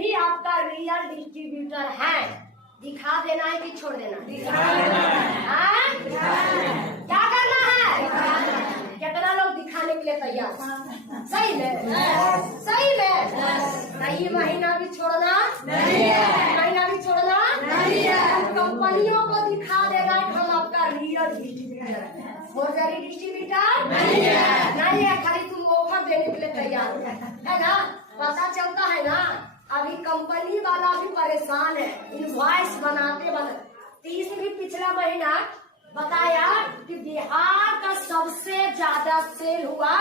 भी आपका real distributor है, दिखा देना है कि छोड़ देना? दिखा देना है। क्या करना है? कितना लोग दिखाने के लिए तैयार? सही में? सही में? नहीं, महीना भी छोड़ना नहीं है, महीना भी छोड़ना नहीं है। कंपनियों को दिखा देना है हम आपका रियल डिस्ट्रीब्यूटर है। फोर्जरी डिस्ट्रीब्यूटर नहीं है, नहीं है। खाली तुम ऑफर देने के लिए तैयार है ना? पता चलता है ना, अभी कंपनी वाला भी परेशान है, इनवॉइस बनाते 30 भी पिछला महीना बताया कि बिहार का सबसे ज्यादा सेल हुआ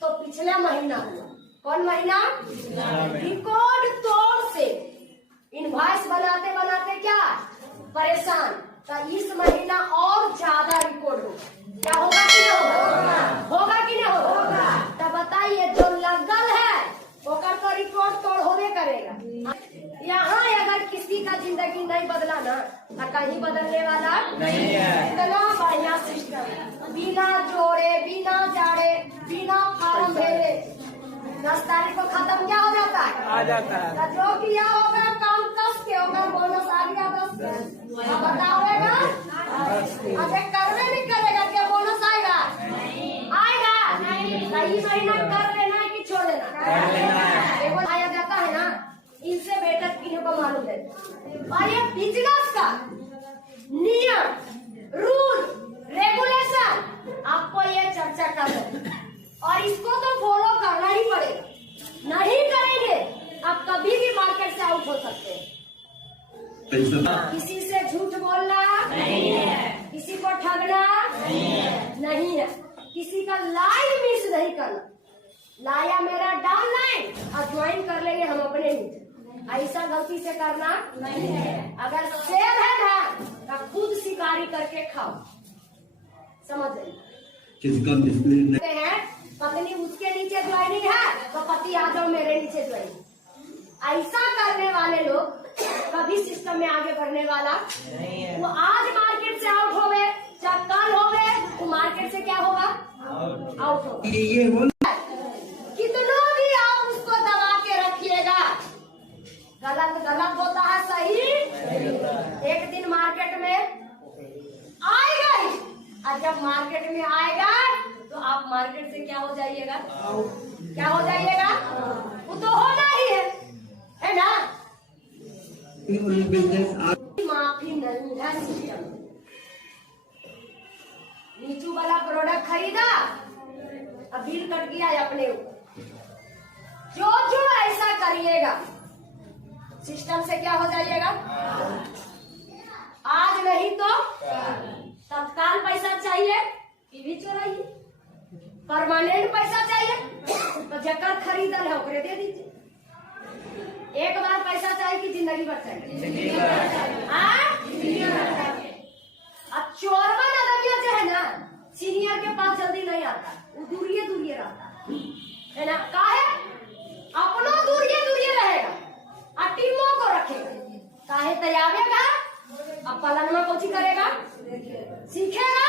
तो पिछला महीना हुआ। कौन महीना? रिकॉर्ड तोड़ से इनवॉइस बनाते बनाते क्या परेशान, तो इस महीना और ज्यादा रिकॉर्ड होगा। क्या होगा कि नहीं होगा? होगा कि नहीं होगा? तो बताइए, जो लगल है ओकर तो रिकॉर्ड तोड़ होने करेगा। यहाँ अगर किसी का जिंदगी नहीं बदला ना, तो कहीं बदलने वाला नहीं है। इतना बढ़िया सिस्टम, बिना जोड़े, बिना जाड़े, बिना फार्म भेजे 10 तारीख को खत्म क्या हो जाता है? आ जाता है। तो जो किया होगा काम कस के होगा, बोनस आ गया 10। बताओगा अरे करवे नहीं करेगा क्या बोनस आएगा? आएगा। सही महीना कर देना है कि छोड़ देना? केवल आया जाता है ना, इनसे बेटर किन्हीं को मालूम है। और ये बिजनेस का नियम, रूल, रेगुलेशन आपको ये चर्चा कर रहे और इसको तो फॉलो करना ही पड़ेगा। नहीं करेंगे आप कभी भी मार्केट से आउट हो सकते हैं। किसी से झूठ बोलना नहीं है, किसी को ठगना नहीं है, किसी का लाइन मिस नहीं करना। लाया मेरा डाउन लाइन और ज्वाइन कर लेंगे हम अपने नीचे, ऐसा गलती से करना नहीं है। अगर शेर है ना तो खुद शिकारी करके खाओ, समझ गए? पत्नी उसके नीचे ज्वाइनिंग है तो पति आ जाओ मेरे नीचे ज्वाइनिंग। ऐसा करने वाले लोग कभी सिस्टम में आगे बढ़ने वाला नहीं है। वो आज मार्केट से आउट हो गए, जब कल हो गए वो मार्केट से क्या होगा? आउट होगा। कितना भी आप उसको दबा के रखिएगा, गलत गलत होता है, सही एक दिन मार्केट में आएगा ही। और जब मार्केट में आएगा तो आप मार्केट से क्या हो जाइएगा? क्या हो जाइएगा? वो तो होना ही है ना? माफी नहीं है सिस्टम। नीचू वाला प्रोडक्ट खरीदा, अब बिल कट गया अपने ऊपर। जो जो ऐसा करिएगा सिस्टम से क्या हो जाइएगा? आज नहीं तो तत्काल पैसा चाहिए ये भी चोराइए, परमानेंट पैसा चाहिए तो जकर खरीदल है ओकरे दे दीजिए। एक बार पैसा चाहिए कि जिंदगी भर चाहिए? अब चोरवा नजरिया जो है ना, सीनियर के पास जल्दी नहीं आता, वो दूरिये दूरिये रहता है ना। काहे? अपना दूरिये दूरिये रहेगा और टीमों को रखेगा। काहे तैयारेगा? अब पलन में कोची करेगा, सीखेगा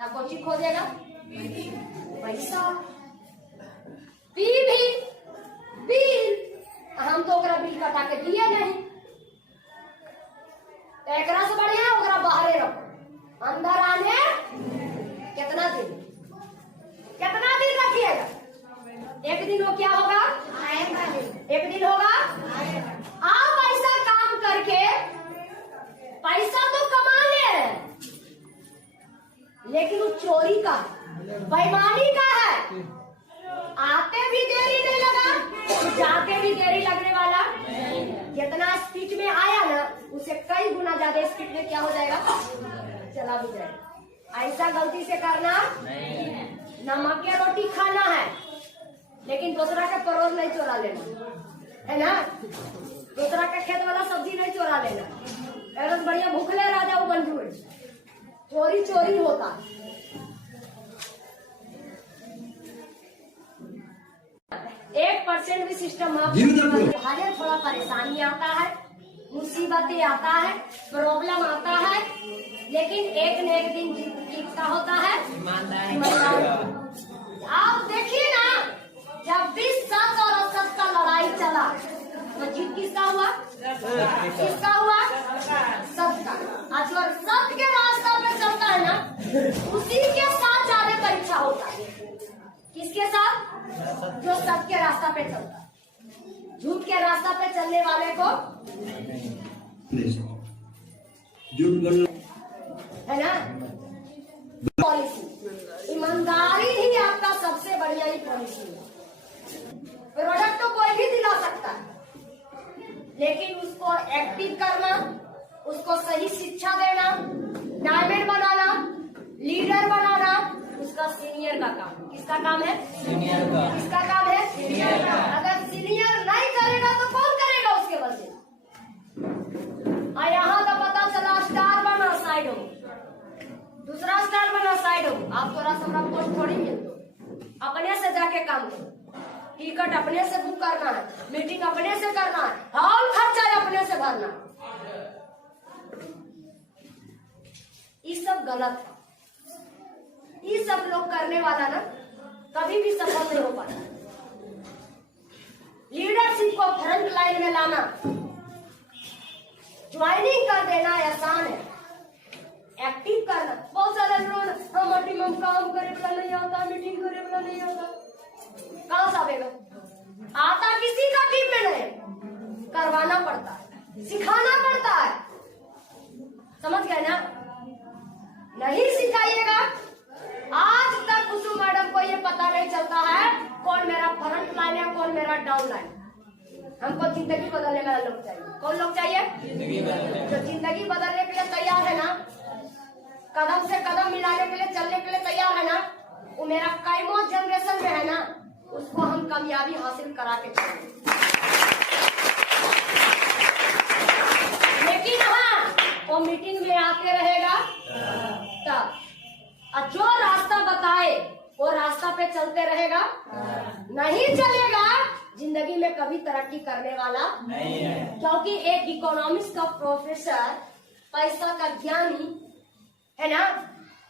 या कोची खोदेगा? पैसा बिल हम तो ओकरा बिल कटा के दिए नहीं, एकरा से बढ़िया ओकरा बाहरे रखो। अंदर आने कितना दिन रखिएगा? एक दिन वो क्या होगा? एक दिन होगा। आप ऐसा काम करके पैसा तो कमा ले रहे, लेकिन वो चोरी का, बेईमानी का है। आते भी देरी नहीं लगा, जाते भी देरी लगने वाला। जितना स्पीड में आया ना, उसे कई गुना ज्यादा स्पीड में क्या हो जाएगा? चला भी जाएगा। ऐसा गलती से करना नमक की रोटी खाना है, लेकिन दूसरा का परोर नहीं चोरा लेना है ना। दूसरा का खेत वाला सब्जी नहीं चोरा लेना। एकदम बढ़िया भूखले राजा वो बन जुए। चोरी होता। 1% भी सिस्टम हर थोड़ा परेशानी आता है, मुसीबतें आता है, प्रॉब्लम आता है, लेकिन एक न एक दिन जीतता होता है ईमानदारी। आप देखिए ना, जब भी सच और असत का लड़ाई चला तो जीत किसका हुआ? किसका हुआ? सबका। आज और सब के रास्ता पे चलता है ना, उसी के साथ जाने परीक्षा होता है। किसके साथ? जो सबके रास्ता पे चलता है। झूठ के रास्ता पे चलने वाले को झूठ बोलना है ना पॉलिसी। ईमानदारी ही आपका सबसे बढ़िया ही पॉलिसी है। प्रोडक्ट तो कोई भी दिला सकता है, लेकिन उसको एक्टिव करना, उसको सही शिक्षा देना, डायमंड बनाना, लीडर बनाना, उसका सीनियर का काम। किसका काम है? सीनियर का। किसका काम है? सीनियर का। अगर सीनियर नहीं करेगा तो कौन करेगा उसके बदले? और यहाँ तो पता चला स्टार बना साइड हो, दूसरा स्टार बना साइड हो। आप थोड़ा सा पोस्ट थोड़ी मिल दो, अपने से जाके काम करो। टिकट अपने से बुक करना है, मीटिंग अपने से करना है, हॉल खर्चा अपने से भरना है। ये सब गलत है। ये सब लोग करने वाला ना कभी भी सफल नहीं हो पाता। लीडरशिप को फ्रंट लाइन में लाना, ज्वाइनिंग कर देना आसान है, एक्टिव करना। बहुत सारे लोग हम टीम में काम करे वाला नहीं आता, मीटिंग करे वाला नहीं आता। कहां से आवेगा? आता किसी का टीम में नहीं, करवाना पड़ता है, सिखाना पड़ता है। समझ गए ना? नहीं सिखाइएगा। आज तक कुसुम मैडम को ये पता नहीं चलता है कौन मेरा फ्रंट लाइन है, कौन मेरा डाउन लाइन। हमको जिंदगी बदलने वाला लोग चाहिए। कौन लोग चाहिए? जो जिंदगी बदलने के लिए तैयार है ना, कदम से कदम मिलाने के लिए, चलने के लिए तैयार है ना, वो मेरा कायमो जनरेशन में है ना, उसको हम कामयाबी हासिल करा के चलेंगे। लेकिन हाँ, वो मीटिंग में आके रहेगा तब, और जो रास्ता बताए वो रास्ता पे चलते रहेगा। नहीं चलेगा, जिंदगी में कभी तरक्की करने वाला नहीं है। क्योंकि एक इकोनॉमिक्स का प्रोफेसर, पैसा का ज्ञानी है ना,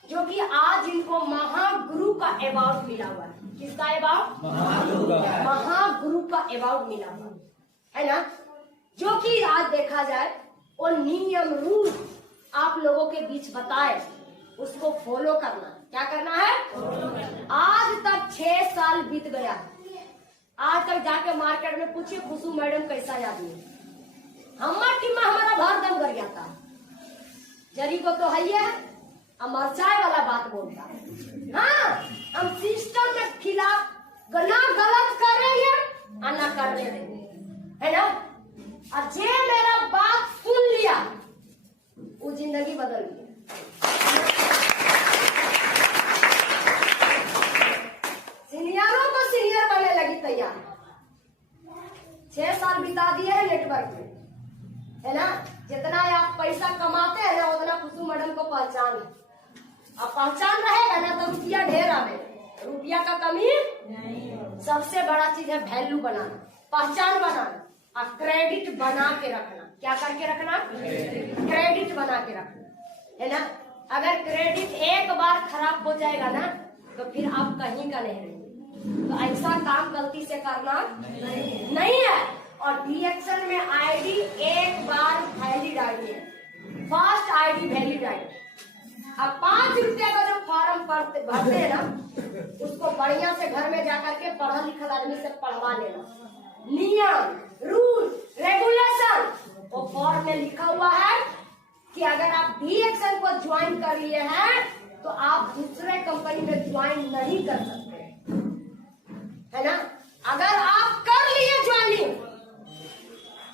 जो कि आज इनको महागुरु का अवार्ड मिला हुआ है। किसका अवार्ड? महागुरु का अवार्ड मिला हुआ है ना, जो कि आज देखा जाए वो नियम रूल आप लोगों के बीच बताए, उसको फॉलो करना। क्या करना है? आज तक 6 साल बीत गया, आज तक जाके मार्केट में पूछिए कुसुम मैडम कैसा आदमी है। हमारा टीम में हमारा भर दम कर गया था, जरी को तो है मरचाए वाला बात बोलता है। हाँ, हम सिस्टम में खिलाफ ना गलत कर रहे हैं और ना करने देंगे, है ना। और जे मेरा बात सुन लिया वो जिंदगी बदल गई। सीनियरों को सीनियर बनने लगी तैयार। 6 साल बिता दिए हैं नेटवर्क में, है ना। जितना आप पैसा कमाते हैं ना, उतना कुसुम मैडम को पहचान है। अब पहचान रहेगा ना तो रुपया ढेर आवे, रुपया का कमी नहीं। सबसे बड़ा चीज है वैल्यू बनाना, पहचान बनाना और क्रेडिट बना के रखना। क्या करके रखना? क्रेडिट बना के रखना, है ना। अगर क्रेडिट एक बार खराब हो जाएगा ना तो फिर आप कहीं का नहीं रहेंगे। तो ऐसा काम गलती से करना नहीं है। और डीएक्शन में आईडी एक बार वैलिड आईडी है, फर्स्ट आईडी वैलिड आईडी। अब 5 रुपया का जो फॉर्म भरते हैं ना, उसको बढ़िया से घर में जाकर के पढ़ा लिखा आदमी से पढ़वा लेना। नियम, रूल, रेगुलेशन वो फॉर्म में लिखा हुआ है कि अगर आप डीएक्शन को ज्वाइन कर लिए हैं तो आप दूसरे कंपनी में ज्वाइन नहीं कर सकते, है ना। अगर आप कर लिए ज्वाइनिंग,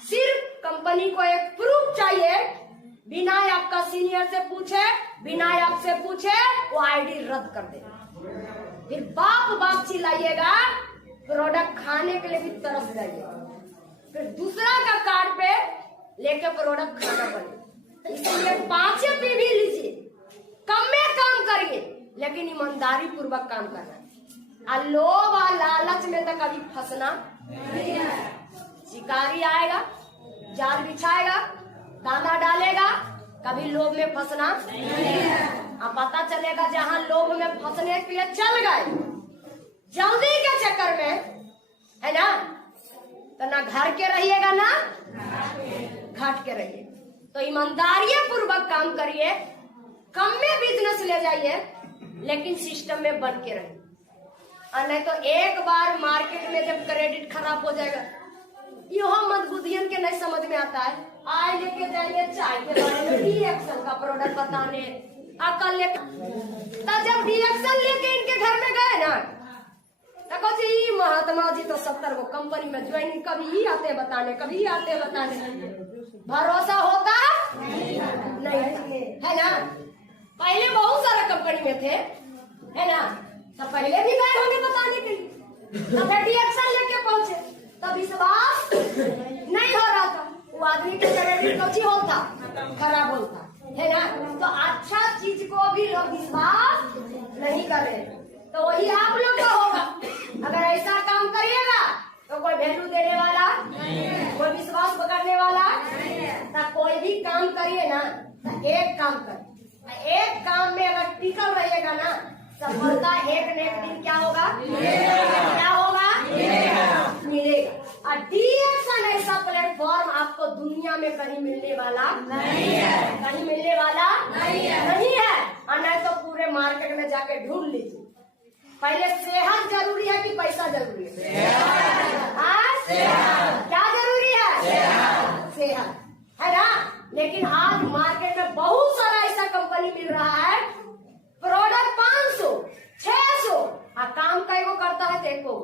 सिर्फ कंपनी को एक प्रूफ चाहिए, बिना आपका सीनियर से पूछे, बिना आपसे पूछे वो आईडी रद्द कर देगा। फिर बाप चिल्लाइएगा, प्रोडक्ट खाने के लिए भी तरस जाइएगा, फिर दूसरा का कार्ड पे लेके प्रोडक्ट खाना पड़ेगा। इसलिए 5 पे भी लीजिए, कम में काम करिए, लेकिन ईमानदारी पूर्वक काम करना। और लोभ और लालच में तो कभी फंसना नहीं है। शिकारी आएगा, जाल बिछाएगा, दाना डालेगा, कभी लोभ में फंसना नहीं है। अब पता चलेगा जहाँ लोभ में फंसने के लिए चल गए, जल्दी के चक्कर में, है ना, तो ना घर के रहिएगा ना घाट के रहिए। तो ईमानदारी पूर्वक काम करिए, कम में बिजनेस ले जाइए, लेकिन सिस्टम में बन के रहिए। और नहीं तो एक बार मार्केट में जब क्रेडिट खराब हो जाएगा, यह मंदबुद्धियन के नहीं समझ में आता है। आए लेके जाइए चाय के बारे में रिएक्शन का प्रोडक्ट बताने, अकल लेके तब जब रिएक्शन लेके इनके घर में गए ना, तो महात्मा जी तो 70 को कंपनी में ज्वाइनिंग, कभी ही आते बताने, कभी आते बताने, भरोसा होता नहीं है ना। पहले बहुत सारा कंपनी में थे, है ना, तो पहले भी गए होंगे बताने के लिए, तब रिएक्शन लेके पहुंचे, तब विश्वास नहीं हो रहा था। वो आदमी के क्रेडिट कौची होता, खराब होता है ना। तो अच्छा चीज को भी लोग विश्वास नहीं कर रहे, तो वही आप लोग का होगा। अगर ऐसा काम करिएगा तो कोई वैल्यू देने वाला, कोई विश्वास पकड़ने वाला, तो कोई भी काम करिए ना, तो एक काम कर, एक काम में अगर टिकल रहिएगा ना, सफलता एक न एक दिन क्या होगा, क्या होगा, मिलेगा। और DXN ऐसा प्लेटफॉर्म आपको दुनिया में कहीं मिलने वाला नहीं है, कहीं मिलने वाला नहीं है। और नहीं तो पूरे मार्केट में जाके ढूंढ लीजिए। पहले सेहत जरूरी है कि पैसा जरूरी है? क्या जरूरी है? सेहत है ना। लेकिन आज मार्केट में बहुत सारा ऐसा कंपनी मिल रहा है, प्रोडक्ट 500, 600, और काम कई को करता है देखो।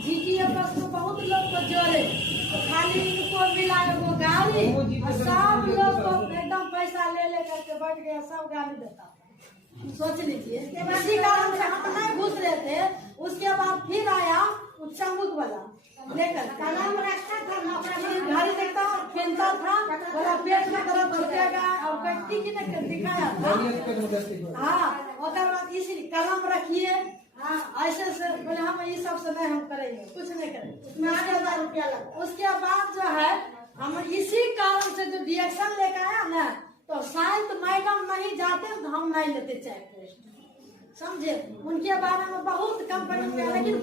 GTFS में बहुत लोग को जोड़े, तो खाली इनको मिला वो गाड़ी, और सब लोग को एकदम पैसा ले करके बैठ गया, सब गाड़ी देता। सोच लीजिए, इसी कारण से हम नहीं घुस रहे थे। उसके बाद फिर आया चम्बुक वाला लेकर, कलम रखता था, गाड़ी देखता खेलता था, बोला पेट में दर्द छुटेगा, और कट्टी की दिखाया था। हाँ, और बाद इसी कलम रखिए, हाँ ऐसे से बोले हम ये सब से नहीं हम करेंगे, कुछ नहीं करेंगे, उसमें 8,000 रुपया लगा। उसके बाद जो है हम इसी कारण से जो DXN लेकर आया ना, तो शायद मैडम नहीं जाते तो हम नहीं लेते चाय पोस्ट, समझे। उनके बारे में बहुत कंपनी में, लेकिन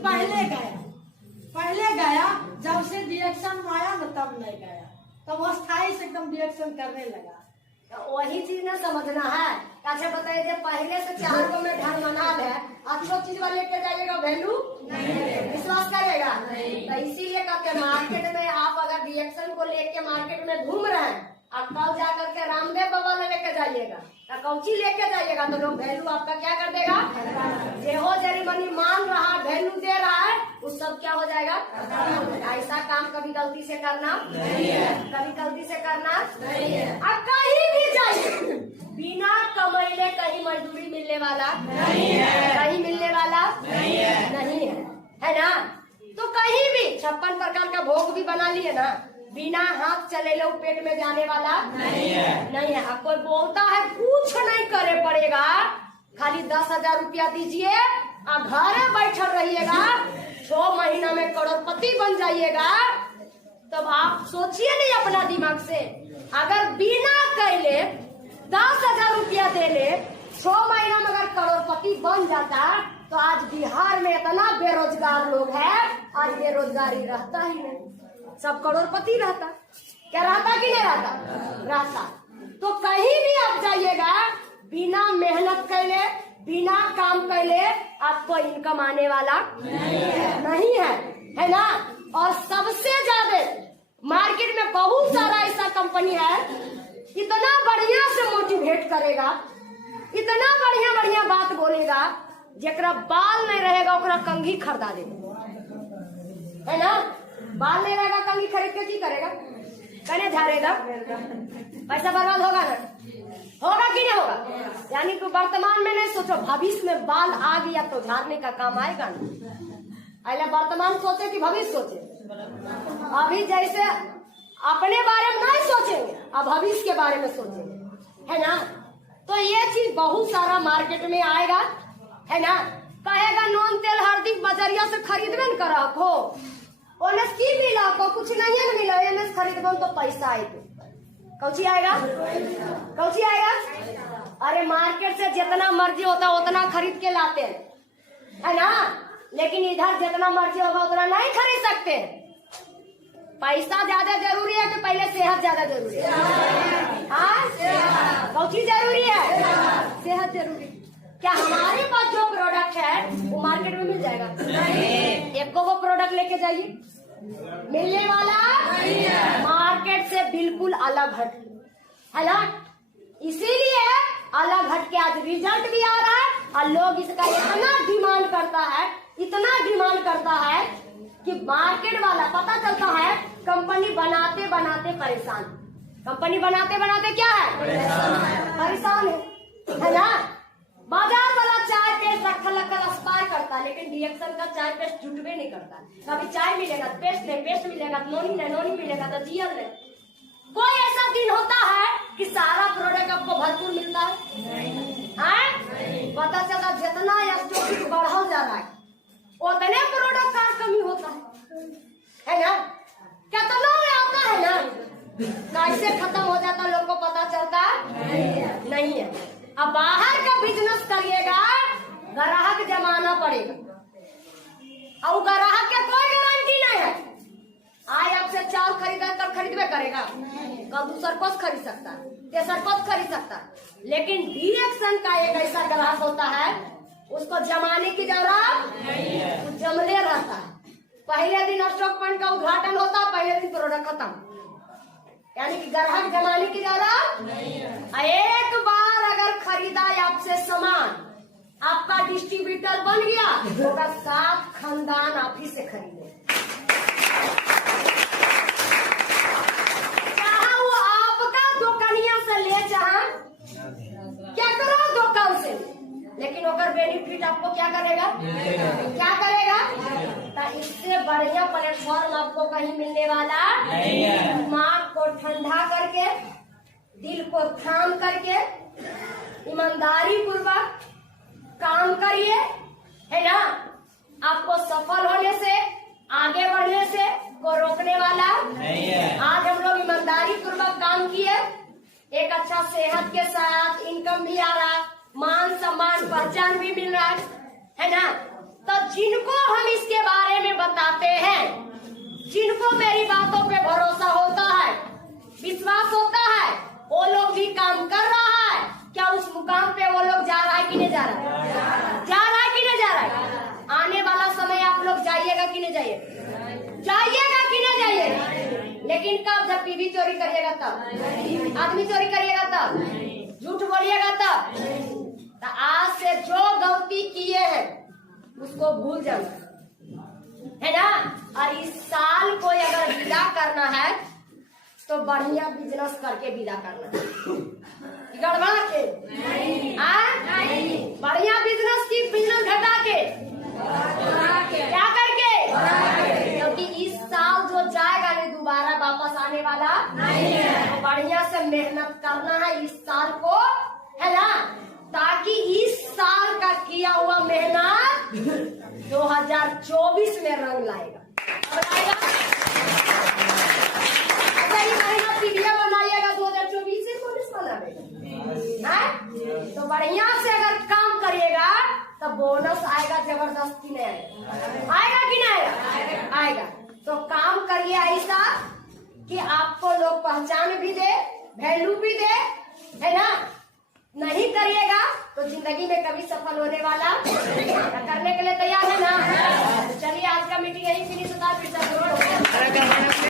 पहले गया जब से DXN में आया ना, तब नहीं गया, तब वो स्थायी से एकदम DXN करने लगा। तो वही चीज ना समझना है। अच्छा बताइए, पहले से 4 को में ढंग मना है, अच्छो चीज वाले लेके जाइएगा, वैल्यू विश्वास करेगा नहीं। तो इसीलिए कहते मार्केट में आप अगर DXN को लेके मार्केट में घूम रहे हैं, अब कल जाकर के रामदेव बाबा ने लेके जाइएगा, तो कौची लेके जाइएगा, तो लोग वैल्यू आपका क्या कर देगा, जेहो जरी मनी मान रहा, वैल्यू दे रहा है, उस सब क्या हो जाएगा। ऐसा काम कभी गलती से करना नहीं है, कभी गलती से करना नहीं है। अब कहीं भी जाइए, बिना कमाइले कहीं मजदूरी मिलने वाला नहीं है, कहीं मिलने वाला नहीं है ना। तो कहीं भी 56 प्रकार का भोग भी बना लिए ना, बिना हाथ चले लो पेट में जाने वाला नहीं है। अब कोई बोलता है कुछ नहीं करे पड़ेगा, खाली 10,000 रुपया दीजिए और घर बैठल रहिएगा, 6 महीना में करोड़पति बन जाइएगा। तब आप सोचिए नहीं अपना दिमाग से, अगर बिना कैले 10,000 रुपया दे ले, 6 महीना में अगर करोड़पति बन जाता, तो आज बिहार में इतना बेरोजगार लोग है, आज बेरोजगारी रहता ही नहीं, सब करोड़पति रहता। क्या रहता कि नहीं रहता। तो कहीं भी आप जाइएगा, बिना मेहनत कैले, बिना काम कैले आपको इनकम आने वाला नहीं है ना। और सबसे ज्यादा मार्केट में बहुत सारा ऐसा कंपनी है, इतना बढ़िया से मोटिवेट करेगा, इतना बढ़िया बात बोलेगा, जेकरा बाल नहीं रहेगा ओकरा कंघी खरीदा देगा, है ना। बाल नहीं रहेगा, कंघी खरीद के की करेगा, कहने झाड़ेगा, पैसा बर्बाद होगा ना, होगा कि नहीं होगा। यानी कि वर्तमान में नहीं सोचो, भविष्य में बाल आ गया तो झाड़ने का काम आएगा ना। पहले वर्तमान सोचे कि भविष्य सोचे। अभी जैसे अपने बारे में नहीं सोचेंगे, अब भविष्य के बारे में सोचेंगे, है ना। तो ये चीज बहुत सारा मार्केट में आएगा, है ना। कहेगा नून तेल हल्दी बजरिया से खरीदबे न करा हो, ओनस की मिला को कुछ नहीं है, मिला एनस खरीदबो तो पैसा आएगा, कौची आएगा। अरे मार्केट से जितना मर्जी होता उतना खरीद के लाते हैं, है ना। लेकिन इधर जितना मर्जी होगा उतना नहीं खरीद सकते, पैसा ज्यादा जरूरी है कि पहले सेहत ज्यादा जरूरी है? हाँ, कौन चीज जरूरी है? सेहत जरूरी। क्या हमारे पास जो प्रोडक्ट है वो मार्केट में मिल जाएगा? एक को वो प्रोडक्ट लेके जाइए, मिलने वाला मार्केट से बिल्कुल अलग हट है ना। इसीलिए अलग हट के आज रिजल्ट भी आ रहा है और लोग इसका इतना डिमांड करता है, इतना डिमांड करता है कि मार्केट वाला पता चलता है कंपनी बनाते बनाते परेशान। कंपनी बनाते बनाते क्या है? परेशान है ना। बाजार वाला चाय पेस्ट रखा लगकर एक्सपायर करता है, लेकिन रिएक्शन का चाय पेस्ट जुटवे नहीं करता। कभी चाय मिलेगा तो पेस्ट नहीं, पेस्ट मिलेगा तो नोनी नहीं, नोनी मिलेगा तो जीएल नहीं। कोई ऐसा दिन होता है कि सारा प्रोडक्ट आपको भरपूर मिलता है? पता चला जितना स्टॉक बढ़ल जा रहा है उतने प्रोडक्ट का कमी होता है ना। कितना में आता है ना, कैसे खत्म हो जाता लोग को पता चलता नहीं है। अब बाहर का बिजनेस करिएगा, ग्राहक जमाना पड़ेगा और ग्राहक के कोई गारंटी नहीं है। आज आपसे चावल खरीदा कर खरीदवे करेगा, कल दूसर को खरीद सकता है, तेसर को खरीद सकता है। लेकिन रिएक्शन का एक ऐसा ग्राहक होता है उसको जमाने की जरूरत नहीं, जमले रहता है। पहले दिन स्टॉक पॉइंट का उद्घाटन होता है, पहले दिन प्रोडक्ट खत्म। यानी कि ग्राहक जमाने की जरूरत नहीं। एक बार अगर खरीदा आपसे सामान, आपका डिस्ट्रीब्यूटर बन गया, होगा 7 खानदान आप ही से खरीदे। चाहे वो आपका दुकानिया से ले, चाहे क्या करो दुकान से, लेकिन अगर बेनिफिट आपको क्या करेगा? क्या करेगा? तो इससे बढ़िया प्लेटफॉर्म आपको कहीं मिलने वाला नहीं है। दिमाग को ठंडा करके, दिल को थाम करके, ईमानदारी पूर्वक काम करिए, है ना। आपको सफल होने से, आगे बढ़ने से को रोकने वाला नहीं है। आज हम लोग ईमानदारी पूर्वक काम किए, एक अच्छा सेहत के साथ इनकम भी आ रहा, मान सम्मान पहचान भी मिल रहा है ना। तो जिनको हम इसके बारे में बताते हैं, जिनको मेरी बातों पे भरोसा होता है, विश्वास होता है, वो लोग भी काम कर रहा है। क्या उस मुकाम पे वो लोग जा रहा है कि नहीं जा रहा है? जा रहा है कि नहीं जा रहा है? आने वाला समय आप लोग जाइएगा कि नहीं जाइए? जाइएगा कि नहीं जाइए? लेकिन कब? जब पीवी चोरी करिएगा तब, आदमी चोरी करिएगा तब, झूठ बोलिएगा तब। तो आज से जो गलती किए हैं उसको भूल जाओ, है ना। और इस साल को अगर विदा करना है तो बढ़िया बिजनेस करके विदा करना है, गड़बड़ा के नहीं। बढ़िया बिजनेस की, बिजनेस घटा के, क्या करके? क्योंकि इस साल जो जाएगा नहीं दोबारा वापस आने वाला नहीं है। तो बढ़िया से मेहनत करना है इस साल को, है ना, ताकि इस साल का किया हुआ मेहनत 2024 में रंग लाएगा। अच्छा, ये महीना पीढ़िया बनाइएगा 2024 से पुलिस बनाएगा, तो बढ़िया से अगर काम करिएगा तो बोनस आएगा, जबरदस्ती नहीं आएगा। आएगा कि नहीं आएगा? आएगा। तो काम करिए ऐसा कि आपको लोग पहचान भी दे, वैल्यू भी दे, है ना। नहीं करिएगा तो जिंदगी में कभी सफल होने वाला करने के लिए तैयार है ना। चलिए आज का मीटिंग यही फिनिश होता है, फिर